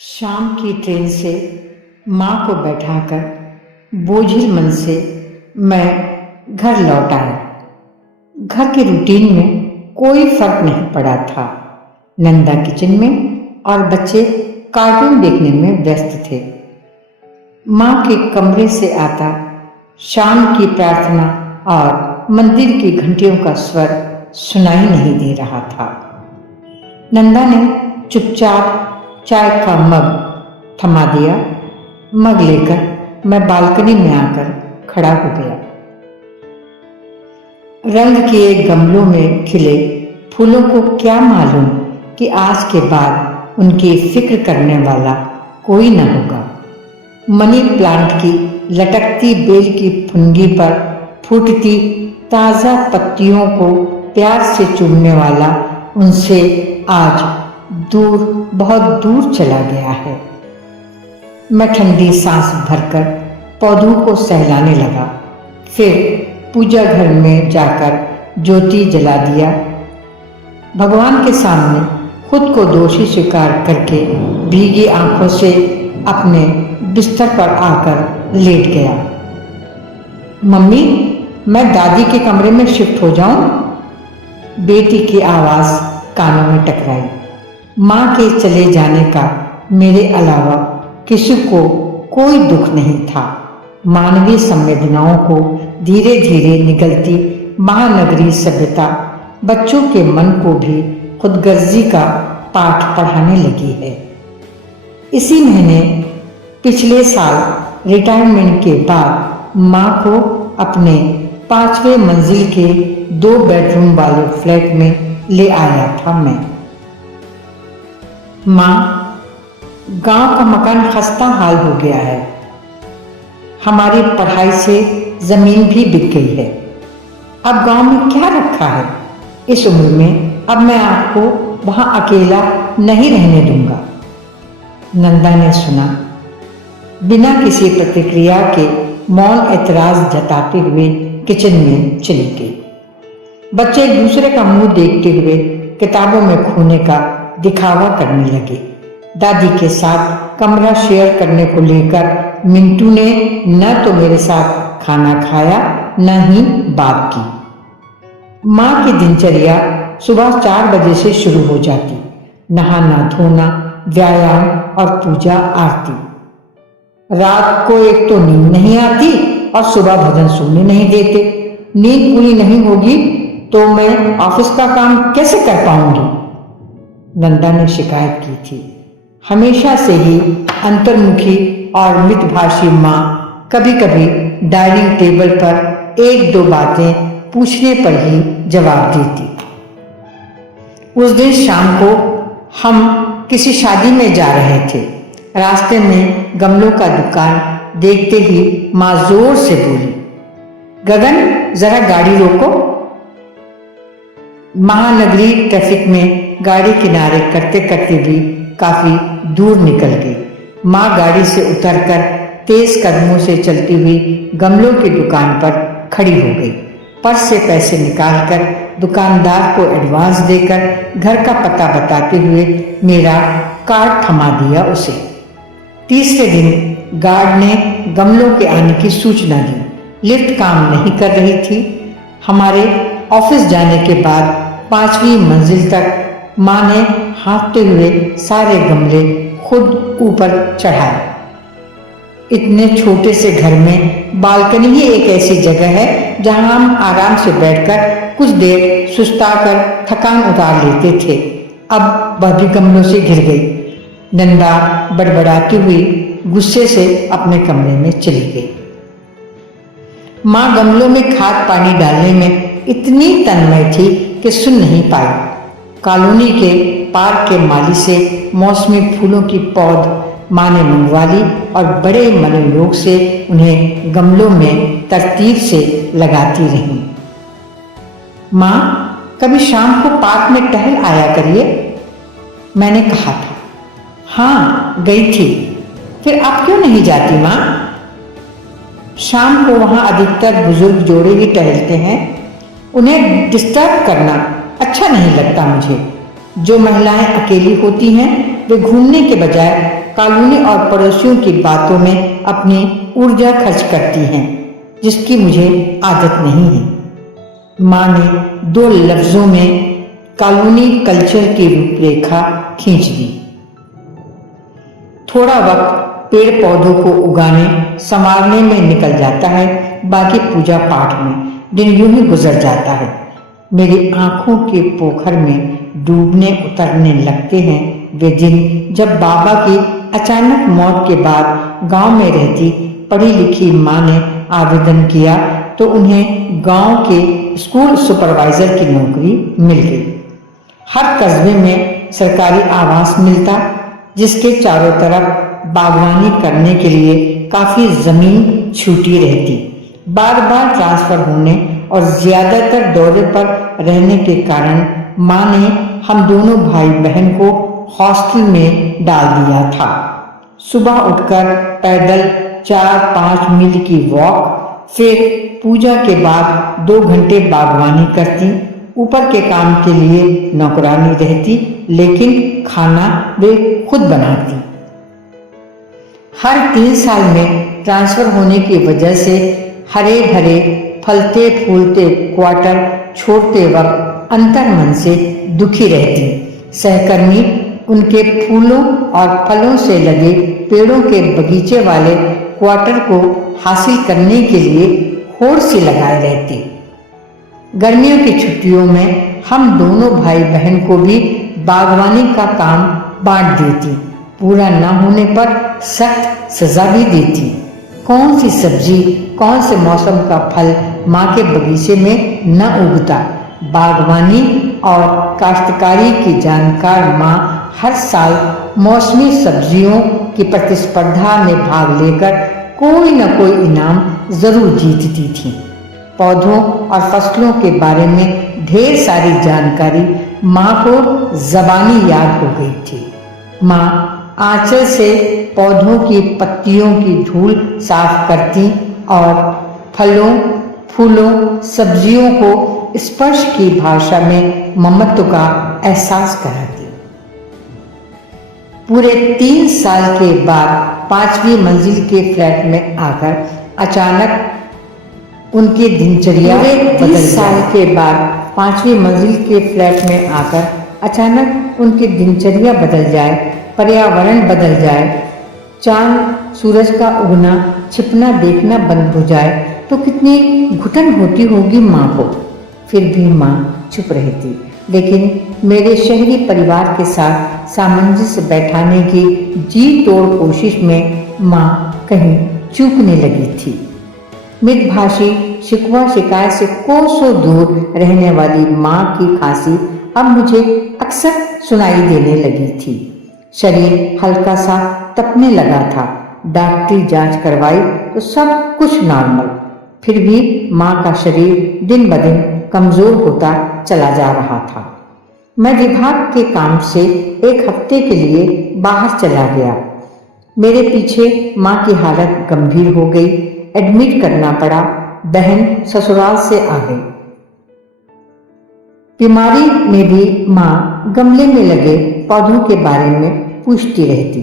शाम की ट्रेन से माँ को बैठाकर बोझिल मन से मैं घर लौट आया। घर के रूटीन में कोई फर्क नहीं पड़ा था। नंदा किचन में और बच्चे कार्टून देखने में व्यस्त थे। माँ के कमरे से आता शाम की प्रार्थना और मंदिर की घंटियों का स्वर सुनाई नहीं दे रहा था। नंदा ने चुपचाप चाय का मग थमा दिया। मग लेकर मैं बालकनी में आकर खड़ा हो गया। रंग किए गमलों में खिले फूलों को क्या मालूम कि आज के बाद उनकी फिक्र करने वाला कोई न होगा। मनी प्लांट की लटकती बेल की फुनगी पर फूटती ताज़ा पत्तियों को प्यार से चूमने वाला उनसे आज दूर, बहुत दूर चला गया है। मैं ठंडी सांस भरकर पौधों को सहलाने लगा। फिर पूजा घर में जाकर ज्योति जला दिया। भगवान के सामने खुद को दोषी स्वीकार करके भीगी आंखों से अपने बिस्तर पर आकर लेट गया। मम्मी, मैं दादी के कमरे में शिफ्ट हो जाऊं? बेटी की आवाज़ कानों में टकराई। माँ के चले जाने का मेरे अलावा किसी को कोई दुख नहीं था। मानवीय संवेदनाओं को धीरे धीरे निगलती महानगरीय सभ्यता बच्चों के मन को भी खुदगर्जी का पाठ पढ़ाने लगी है। इसी महीने पिछले साल रिटायरमेंट के बाद माँ को अपने 5वें मंजिल के 2 बेडरूम वाले फ्लैट में ले आया था मैं। माँ, गांव का मकान खस्ता हाल हो गया है। हमारी पढ़ाई से जमीन भी बिक गई है। अब गांव में क्या रखा है? इस उम्र में अब मैं आपको वहां अकेला नहीं रहने दूंगा। नंदा ने सुना। बिना किसी प्रतिक्रिया के मौन ऐतराज जताते हुए किचन में चली गई। बच्चे एक दूसरे का मुंह देखते हुए किताबों में खोने का दिखावा करने लगे। दादी के साथ कमरा शेयर करने को लेकर मिंटू ने न तो मेरे साथ खाना खाया न ही बात की। माँ की दिनचर्या सुबह 4 बजे से शुरू हो जाती। नहाना धोना, व्यायाम और पूजा आरती। रात को एक तो नींद नहीं आती और सुबह भजन सुनने नहीं देते। नींद पूरी नहीं होगी तो मैं ऑफिस का काम कैसे कर पाऊंगी? नंदा ने शिकायत की थी। हमेशा से ही अंतर्मुखी और मितभाषी माँ कभी कभी डाइनिंग टेबल पर 1-2 बातें पूछने पर ही जवाब देती। उस दिन शाम को हम किसी शादी में जा रहे थे। रास्ते में गमलों का दुकान देखते ही माँ जोर से बोली, गगन, जरा गाड़ी रोको। महानगरीय ट्रैफिक में गाड़ी किनारे करते करते भी काफी दूर निकल गई। माँ गाड़ी से उतरकर तेज कदमों से चलती हुई गमलों की दुकान पर खड़ी हो गई। पर्स से पैसे निकालकर दुकानदार को एडवांस देकर घर का पता बताते हुए मेरा कार्ड थमा दिया उसे। तीसरे दिन गार्ड ने गमलों के आने की सूचना दी। लिफ्ट काम नहीं कर रही थी। हमारे ऑफिस जाने के बाद 5वीं मंजिल तक माँ ने हाँफते हुए सारे गमले खुद ऊपर चढ़ाए। इतने छोटे से घर में बालकनी ही एक ऐसी जगह है जहां हम आराम से बैठकर कुछ देर सुस्ताकर थकान उतार लेते थे। अब वह भी गमलों से घिर गई। नंदा बड़बड़ाती हुई गुस्से से अपने कमरे में चली गई। माँ गमलों में खाद पानी डालने में इतनी तन्मय थी कि सुन नहीं पाई। कॉलोनी के पार्क के माली से मौसमी फूलों की पौध माँ ने मंगवा ली और बड़े मनोयोग से उन्हें गमलों में तरतीब से लगाती रही। माँ, कभी शाम को पार्क में टहल आया करिए, मैंने कहा था। हाँ, गई थी। फिर आप क्यों नहीं जाती माँ? शाम को वहाँ अधिकतर बुजुर्ग जोड़े ही टहलते हैं। उन्हें डिस्टर्ब करना अच्छा नहीं लगता मुझे। जो महिलाएं अकेली होती हैं वे घूमने के बजाय कॉलोनी और पड़ोसियों की बातों में अपनी ऊर्जा खर्च करती हैं, जिसकी मुझे आदत नहीं है। माँ ने 2 लफ्जों में कॉलोनी कल्चर की रूपरेखा खींच दी। थोड़ा वक्त पेड़ पौधों को उगाने संवारने में निकल जाता है, बाकी पूजा पाठ में दिन यूं ही गुजर जाता है। मेरी आंखों के पोखर में डूबने उतरने लगते हैं वे दिन जब बाबा की अचानक मौत के बाद गांव में रहती पढ़ी लिखी माँ ने आवेदन किया तो उन्हें गांव के स्कूल सुपरवाइजर की नौकरी मिल गई। हर कस्बे में सरकारी आवास मिलता, जिसके चारों तरफ बागवानी करने के लिए काफी जमीन छूटी रहती। बार बार ट्रांसफर होने और ज्यादातर दौरे पर रहने के कारण माँ ने हम दोनों भाई बहन को हॉस्टल में डाल दिया था। सुबह उठकर पैदल 4-5 मील की वॉक, फिर पूजा के बाद 2 घंटे बागवानी करती। ऊपर के काम के लिए नौकरानी रहती, लेकिन खाना वे खुद बनाती। हर 3 साल में ट्रांसफर होने की वजह से हरे भरे फलते फूलते क्वार्टर छोड़ते वक्त अंतर्मन से दुखी रहती। सहकर्मी उनके फूलों और फलों से लगे पेड़ों के बगीचे वाले क्वार्टर को हासिल करने के लिए होड़ सी लगाए रहती। गर्मियों की छुट्टियों में हम दोनों भाई बहन को भी बागवानी का काम बांट देती। पूरा न होने पर सख्त सजा भी देती। कौन सी सब्जी, कौन से मौसम का फल माँ के बगीचे में न उगता। बागवानी और काश्तकारी की जानकार माँ हर साल मौसमी सब्जियों की प्रतिस्पर्धा में भाग लेकर कोई न कोई इनाम जरूर जीतती थी। पौधों और फसलों के बारे में ढेर सारी जानकारी माँ को जबानी याद हो गई थी। माँ आंचल से पौधों की पत्तियों की धूल साफ करती और फलों, फूलों, सब्जियों को स्पर्श की भाषा में ममत्व का एहसास कराती। पूरे 3 साल के बाद 5वीं मंजिल के फ्लैट में आकर अचानक उनकी दिनचर्या बदल साल के बाद 5वीं मंजिल के फ्लैट में आकर अचानक उनकी दिनचर्या बदल जाए, पर्यावरण बदल जाए, चांद सूरज का उगना छिपना देखना बंद हो जाए तो कितनी घुटन होती होगी माँ को। फिर भी माँ चुप रहती, लेकिन मेरे शहरी परिवार के साथ सामंजस्य बैठाने की जी तोड़ कोशिश में माँ कहीं चूकने लगी थी। मृदभाषी शिकवा शिकायत से कोसों दूर रहने वाली माँ की खांसी अब मुझे अक्सर सुनाई देने लगी थी। शरीर हल्का सा तपने लगा था। डॉक्टरी जांच करवाई तो सब कुछ नॉर्मल। फिर भी माँ का शरीर दिन ब दिन कमजोर होता चला जा रहा था। मैं विभाग के काम से 1 हफ्ते के लिए बाहर चला गया। मेरे पीछे माँ की हालत गंभीर हो गई। एडमिट करना पड़ा। बहन ससुराल से आ गई। बीमारी में भी माँ गमले में लगे पौधों के बारे में पूछती रहती।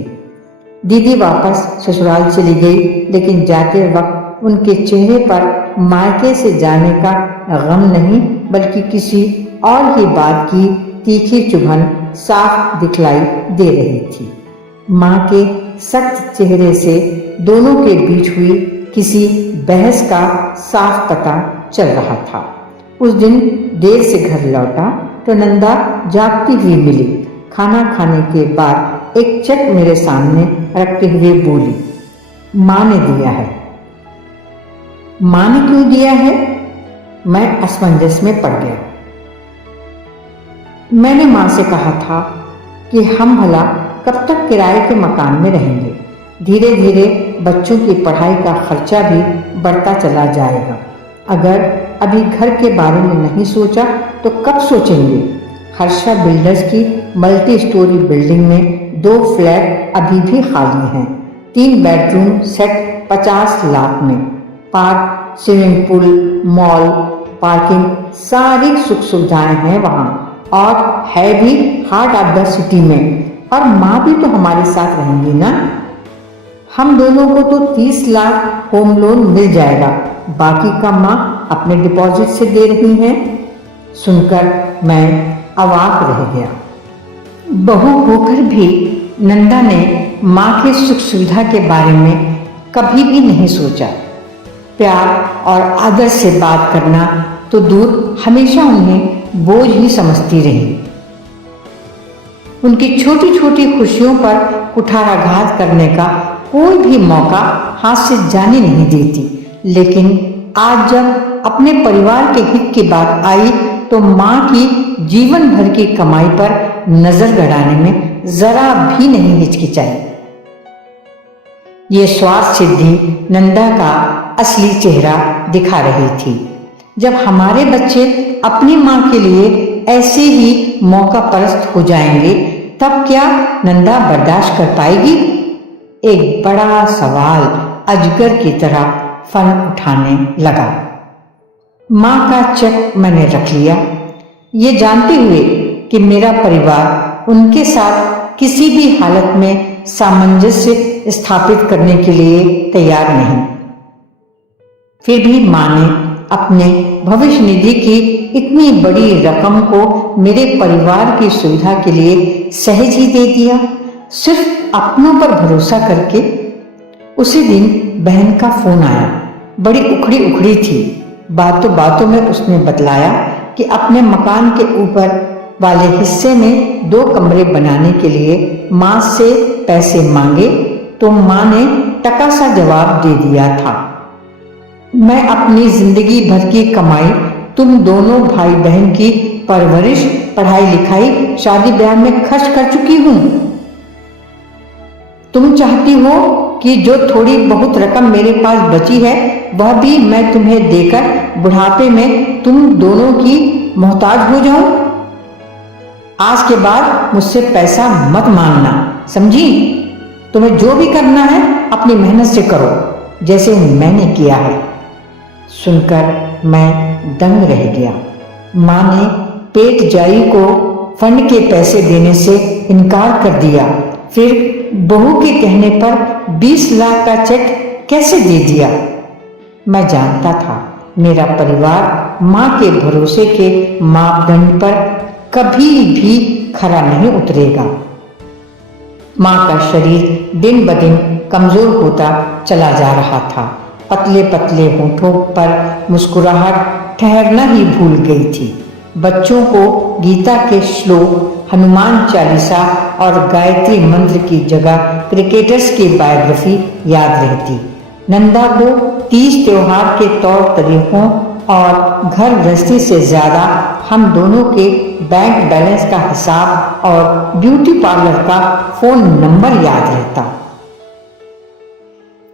दीदी वापस ससुराल चली गई, लेकिन जाते वक्त उनके चेहरे पर मायके से जाने का गम नहीं बल्कि किसी और ही बात की तीखी चुभन साफ दिखलाई दे रही थी। माँ के सख्त चेहरे से दोनों के बीच हुई किसी बहस का साफ पता चल रहा था। उस दिन देर से घर लौटा तो नंदा जागती हुई मिली। खाना खाने के बाद एक चट मेरे सामने रखते हुए बोली, माँ ने दिया है। माँ ने क्यों दिया है? मैं असमंजस में पड़ गया। मैंने माँ से कहा था कि हम भला कब तक किराए के मकान में रहेंगे। धीरे धीरे बच्चों की पढ़ाई का खर्चा भी बढ़ता चला जाएगा। अगर अभी घर के बारे में नहीं सोचा तो कब सोचेंगे। हर्षा बिल्डर्स की मल्टी स्टोरी बिल्डिंग में 2 फ्लैट अभी भी खाली हैं। 3 बेडरूम सेट 50 लाख में। Park, swimming pool, mall, parking, सारी सुख सुविधाएं हैं वहाँ और है भी हार्ट ऑफ द सिटी में। और माँ भी तो हमारे साथ रहेंगी ना। हम दोनों को तो 30 लाख होम लोन मिल जाएगा, बाकी का माँ अपने डिपॉजिट से दे रही हैं। सुनकर मैं अवाक रह गया। बहू होकर भी नंदा ने माँ के सुख सुविधा के बारे में कभी भी नहीं सोचा। प्यार और आदर से बात करना तो दूर, हमेशा उन्हें बोझ ही समझती रही। उनकी छोटी छोटी खुशियों पर कुठाराघात करने का कोई भी मौका हाथ से जाने नहीं देती। लेकिन आज जब अपने परिवार के हित की बात आई तो माँ की जीवन भर की कमाई पर नजर गड़ाने में जरा भी नहीं हिचकिचाई। ये स्वार्थ सिद्धि नंदा का असली चेहरा दिखा रही थी। जब हमारे बच्चे अपनी माँ के लिए ऐसे ही मौका परस्त हो जाएंगे तब क्या नंदा बर्दाश्त कर पाएगी? एक बड़ा सवाल अजगर की तरह फन उठाने लगा। माँ का चेक मैंने रख लिया, ये जानते हुए कि मेरा परिवार उनके साथ किसी भी हालत में सामंजस्य स्थापित करने के लिए तैयार नहीं। फिर भी माँ ने अपने भविष्य निधि की इतनी बड़ी रकम को मेरे परिवार की सुविधा के लिए सहज ही दे दिया, सिर्फ अपनों पर भरोसा करके। उसी दिन बहन का फोन आया। बड़ी उखड़ी उखड़ी थी। बातों बातों में उसने बतलाया कि अपने मकान के ऊपर वाले हिस्से में 2 कमरे बनाने के लिए माँ से पैसे मांगे तो माँ ने टका सा जवाब दे दिया था, मैं अपनी जिंदगी भर की कमाई तुम दोनों भाई बहन की परवरिश, पढ़ाई लिखाई, शादी ब्याह में खर्च कर चुकी हूं। तुम चाहती हो कि जो थोड़ी बहुत रकम मेरे पास बची है वह भी मैं तुम्हें देकर बुढ़ापे में तुम दोनों की मोहताज हो जाऊं। आज के बाद मुझसे पैसा मत मांगना, समझी? तुम्हें जो भी करना है अपनी मेहनत से करो, जैसे मैंने किया है। सुनकर मैं दंग रह गया। माँ ने पेट जाई को फंड के पैसे देने से इनकार कर दिया, फिर बहू के कहने पर 20 लाख का चेक कैसे दे दिया? मैं जानता था मेरा परिवार माँ के भरोसे के मापदंड पर कभी भी खरा नहीं उतरेगा। माँ का शरीर दिन ब दिन कमजोर होता चला जा रहा था। पतले पतले होठों पर मुस्कुराहट ठहरना ही भूल गई थी। बच्चों को गीता के श्लोक, हनुमान चालीसा और गायत्री मंत्र की जगह क्रिकेटर्स की बायोग्राफी याद रहती। नंदा को तीज त्योहार के तौर तरीकों और घर गृहस्थी से ज्यादा हम दोनों के बैंक बैलेंस का हिसाब और ब्यूटी पार्लर का फोन नंबर याद रहता।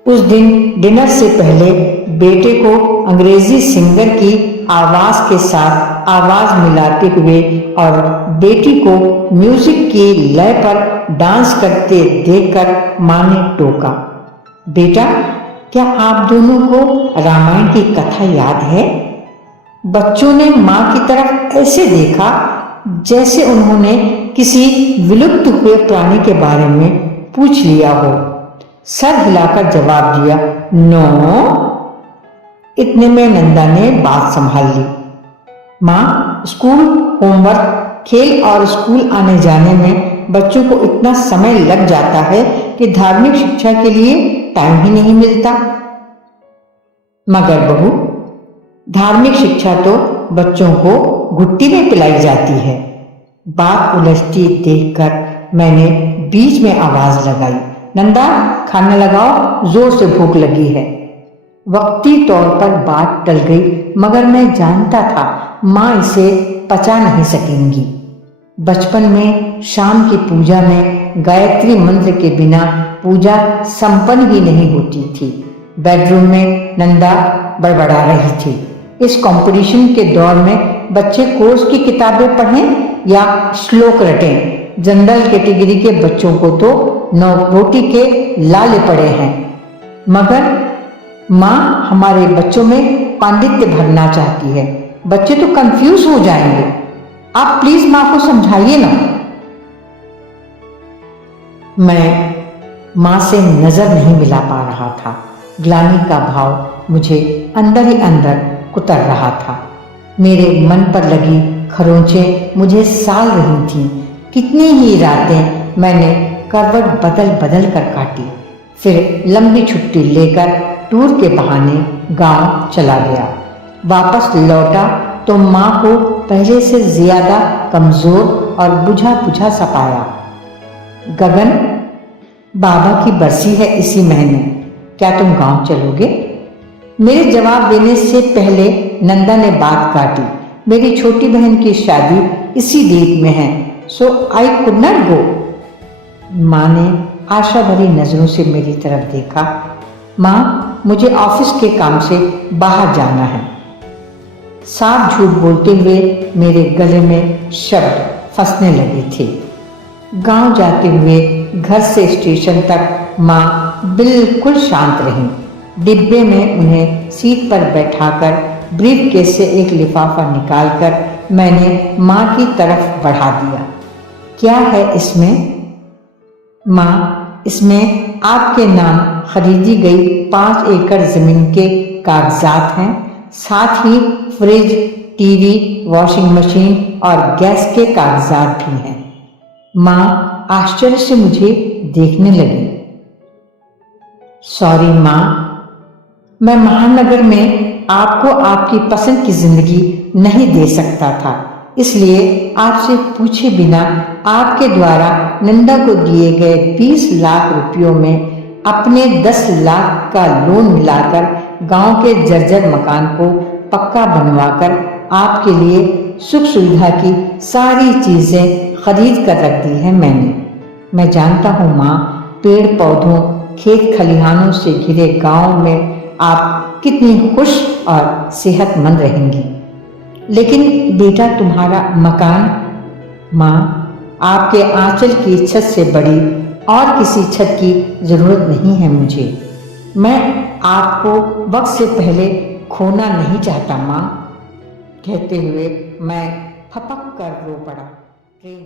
उस दिन डिनर से पहले बेटे को अंग्रेजी सिंगर की आवाज के साथ आवाज मिलाते हुए और बेटी को म्यूजिक की लय पर डांस करते देखकर माँ ने टोका, बेटा क्या आप दोनों को रामायण की कथा याद है? बच्चों ने माँ की तरफ ऐसे देखा जैसे उन्होंने किसी विलुप्त हुए प्राणी के बारे में पूछ लिया हो। सर हिलाकर जवाब दिया, नो। इतने में नंदा ने बात संभाल ली। माँ, स्कूल होमवर्क, खेल और स्कूल आने जाने में बच्चों को इतना समय लग जाता है कि धार्मिक शिक्षा के लिए टाइम ही नहीं मिलता। मगर बहू, धार्मिक शिक्षा तो बच्चों को घुट्टी में पिलाई जाती है। बात उलझती देखकर मैंने बीच में आवाज लगाई, नंदा खाना लगाओ, जोर से भूख लगी है। वक्ती तौर पर बात टल गई, मगर मैं जानता था माँ इसे पचा नहीं सकेंगी। बचपन में शाम की पूजा में गायत्री मंत्र के बिना पूजा संपन्न ही नहीं होती थी। बेडरूम में नंदा बड़बड़ा रही थी। इस कंपटीशन के दौर में बच्चे कोर्स की किताबें पढ़ें या श्लोक रटें। जनरल कैटेगरी के बच्चों को तो नौरोटी के लाले पड़े हैं। मगर माँ हमारे बच्चों में पांडित्य भरना चाहती है। बच्चे तो कंफ्यूज हो जाएंगे। आप प्लीज माँ को समझाइए ना। मैं माँ से नजर नहीं मिला पा रहा था। ग्लानि का भाव मुझे अंदर ही अंदर कुतर रहा था। मेरे मन पर लगी खरोंचें मुझे साल रही थीं। कितनी ही रातें मैंने करवट बदल बदल कर काटी। फिर लंबी छुट्टी लेकर टूर के बहाने गांव चला गया। वापस लौटा तो माँ को पहले से ज्यादा कमजोर और बुझा बुझा सा पाया। गगन, बाबा की बरसी है इसी महीने, क्या तुम गांव चलोगे? मेरे जवाब देने से पहले नंदा ने बात काटी। मेरी छोटी बहन की शादी इसी डेट में है, सो आई कुड नॉट गो। माँ ने आशा भरी नजरों से मेरी तरफ देखा। माँ, मुझे ऑफिस के काम से बाहर जाना है। साफ झूठ बोलते हुए मेरे गले में शब्द फंसने लगे थे। गांव जाते हुए घर से स्टेशन तक माँ बिल्कुल शांत रहीं। डिब्बे में उन्हें सीट पर बैठाकर ब्रीफ केस से एक लिफाफा निकालकर मैंने माँ की तरफ बढ़ा दिया। क्या है इसमें? माँ, इसमें आपके नाम खरीदी गई 5 एकड़ जमीन के कागजात हैं, साथ ही फ्रिज, टीवी, वॉशिंग मशीन और गैस के कागजात भी हैं। माँ आश्चर्य से मुझे देखने लगी। सॉरी माँ, मैं महानगर में आपको आपकी पसंद की जिंदगी नहीं दे सकता था, इसलिए आपसे पूछे बिना आपके द्वारा नंदा को दिए गए 20 लाख रुपयों में अपने 10 लाख का लोन मिलाकर गांव के जर्जर मकान को पक्का बनवाकर आपके लिए सुख सुविधा की सारी चीजें खरीद कर रख दी है मैंने। मैं जानता हूँ माँ, पेड़ पौधों, खेत खलिहानों से घिरे गांव में आप कितनी खुश और सेहतमंद रहेंगी, लेकिन बेटा तुम्हारा मकान? माँ, आपके आंचल की छत से बड़ी और किसी छत की जरूरत नहीं है मुझे। मैं आपको वक्त से पहले खोना नहीं चाहता माँ। कहते हुए मैं फपक कर रो पड़ा। ट्रेन